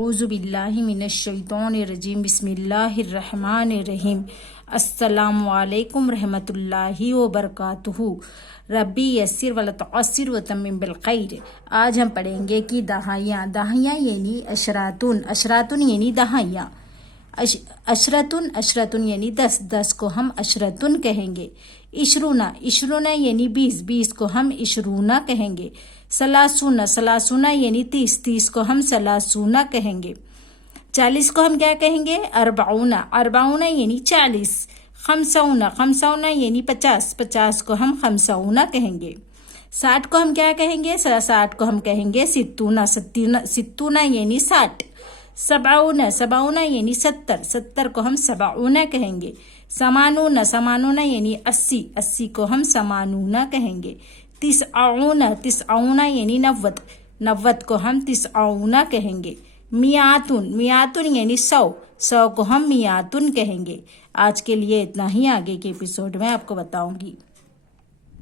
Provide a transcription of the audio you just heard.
اعوذ باللہ من الشیطان الرجیم بسم اللہ الرحمن الرحیم السلام علیکم رحمۃ اللہ وبرکاتہ ربی یسر ولا تعسر وتمم بالخیر۔ آج ہم پڑھیں گے کہ دہائیاں یعنی اشراتن یعنی دہائیاں، اشرتن یعنی 10 کو ہم اشرتن کہیں گے۔ عشرون یعنی 20 کو ہم عشرون کہیں گے۔ سلاسون یعنی 30 کو ہم سلاسون کہیں گے۔ 40 کو ہم کیا کہیں گے؟ اربعون یعنی 40۔ خمسون یعنی 50 کو ہم خمسون کہیں گے۔ 60 کو ہم کیا کہیں گے؟ 60 کو ہم کہیں گے ستون یعنی 60۔ سبعون یعنی 70 کو ہم سبعون کہیں گے۔ سمانون یعنی 80 کو ہم سمانون کہیں گے۔ تسعون یعنی 90 کو ہم تسعون کہیں گے۔ میاتن یعنی 100 کو ہم میاتن کہیں گے۔ آج کے لیے اتنا ہی، آگے کے ایپیسوڈ میں آپ کو بتاؤں گی۔